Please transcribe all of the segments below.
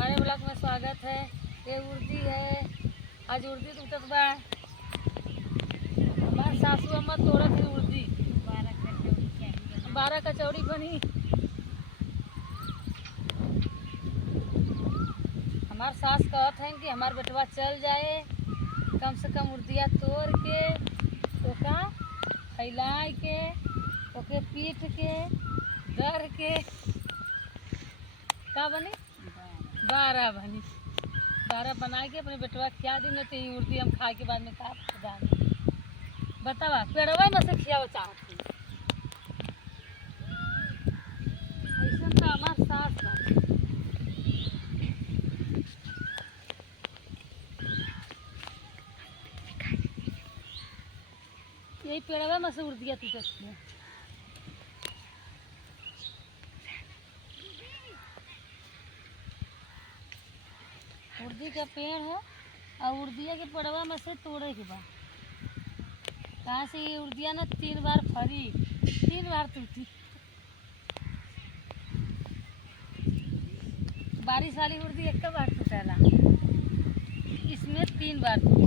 हमारे ब्लॉग में स्वागत है। ये उर्दी है, आज उर्दी टूटत बा। हमार सासू अम्मा तोड़त है उर्दी, 12 कचौड़ी बनी। हमार सास कहत हैं कि हमार बेटवा चल जाए, कम से कम उर्दिया तोड़ के ओका फैलाए के ओके पीट के दर के का बनी 12 बनी। 12 बना के अपने बेटवा क्या दिन तो ये उर्दी हम खाए के बाद में का जाने बतावा पेड़वा में से खियाव चाहती ऐसा तो हमार सास बा। यही पेड़वा में से उर्दिया टूटत है। उर्दी का पेड़ हो और उर्दिया के पेड़वा में से तोड़े के बा। कहाँ से ये उर्दिया ना 3 बार फरी, 3 बार टूटी। बारिश वाली उर्दी एक बार टूटेला, इसमें 3 बार टूटी।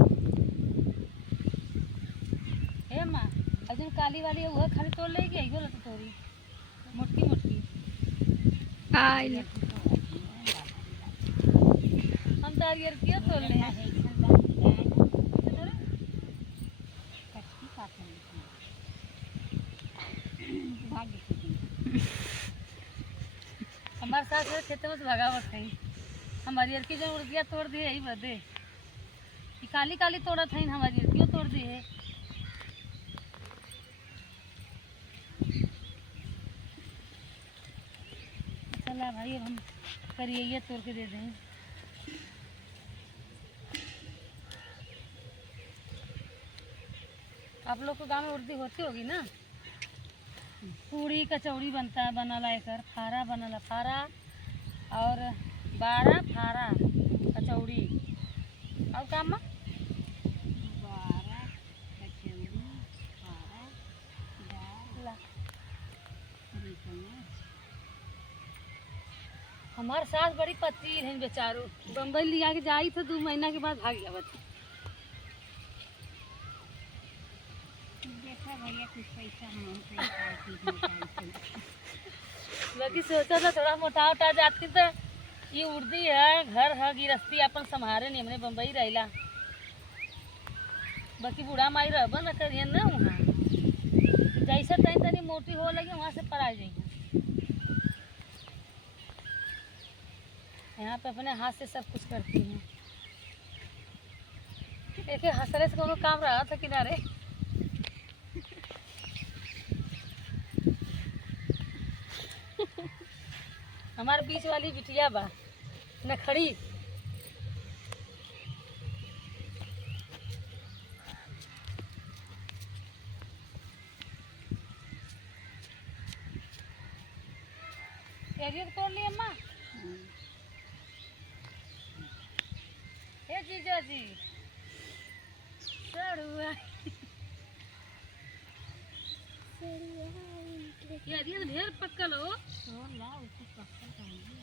हे माँ अजून काली वाली वह खाली तोड़ लेगी, आई बोला तो तोड़ी मोटकी मोटकी हम तो यार क्यों तोड़ ले हमारे साथ खेतों में भगावत है। हमारी अरकी जो उर्दिया तोड़ दी है यही बदे काली काली तोड़त है, हमारी क्यों तोड़ दी है। चला भाई अब हम करिए तोड़ के दे दें। आप लोग को गांव में उर्दी होती होगी ना। पूड़ी कचौड़ी बनता बनला एकर फारा बनला फारा और 12 फारा कचौड़ी और काम में 12 कचौड़ी फारा दाल। हमार सास बड़ी पत्ती है बेचारो, बम्बई लिया के जाई तो 2 महीना के बाद भाग जावत। देखा भैया कुछ पैसा बाकी सोचा था थोड़ा मोटा उठा जाती तो ये उर्दी है, घर है, गिरस्ती अपन संभारे नहीं हमने बम्बई रहला। बाकी बूढ़ा माई रह न करिए ना वहाँ जैसे तनी तनी मोटी हो लगी वहाँ से पर आ जाइए। यहाँ पे अपने हाथ से सब कुछ करती हैं। देखिए हंसले से कोनो काम रहा था किनारे। हमारे बीच वाली बिटिया बा नखड़ी। कैरियर तोड़ ली अम्मा। हे जीजा जी ये ढेर पक्कल हो ला उसको पक्कल करेंगे।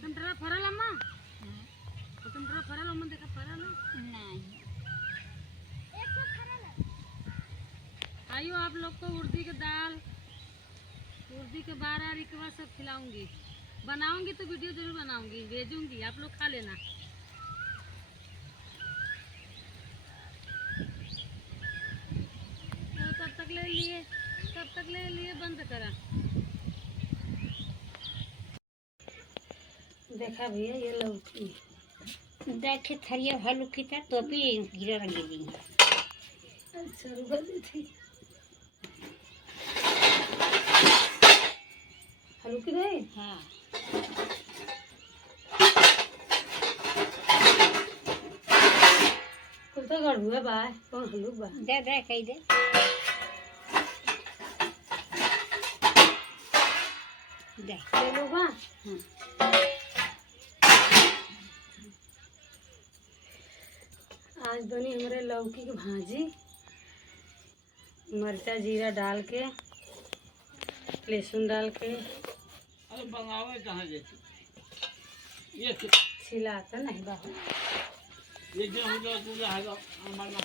तुम ट्रा फरल अम्मा तुम ट्रा फरल अम्मा देखा फरल नहीं आइयो आप लोग को उर्दी के दाल उर्दी के 12 रिकवा सब खिलाऊंगी। बनाऊंगी तो वीडियो जरूर बनाऊंगी, भेजूंगी, आप लोग खा लेना। तो तब तक ले लिए बंद करा। देखा भैया ये लौकी देखे थरिया हलू की था तो भी गिरा रंग दी। अच्छा रुका दी थी हलू की नहीं। हाँ कुछ तो गड़ हुआ बा कौन हलू बा दे दे कही दे दे लो बा। आज बनी हमारे लौकी की भाजी, मिर्चा जीरा डाल के, लहसुन डाल के। अरे बनावे कहाँ जैसे ये छिलाता नहीं बाबू। ये जो हो गया तू रहेगा हमारा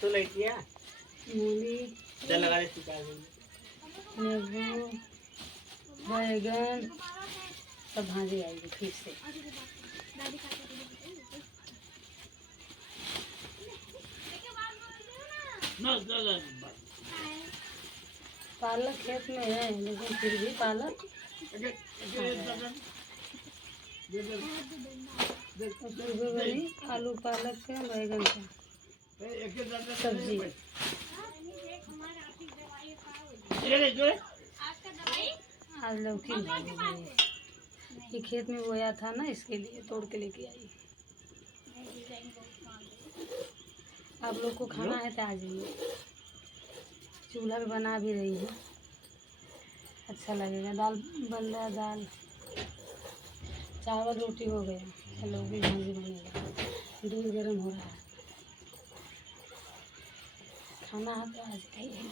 तो लइटिया मूली, चल लगा दे सिखा दे नींबू, बैगन सब भाजी आएगी फिर से। ना चल पालक खेत में है लेकिन फिर भी पालक बनी आलू पालक के बैगन का सब्जी। आज लौकी भाजी बनी। ये खेत में बोया था ना, इसके लिए तोड़ के लेके आई। आप लोग को खाना है तो आ जाइए। चूल्हा पे बना भी रही है, अच्छा लगेगा। दाल बन रहा, दाल चावल रोटी हो गया, लौकी भाजी बनेगा। दूध गर्म हो रहा है, खाना है तो आ जाइए।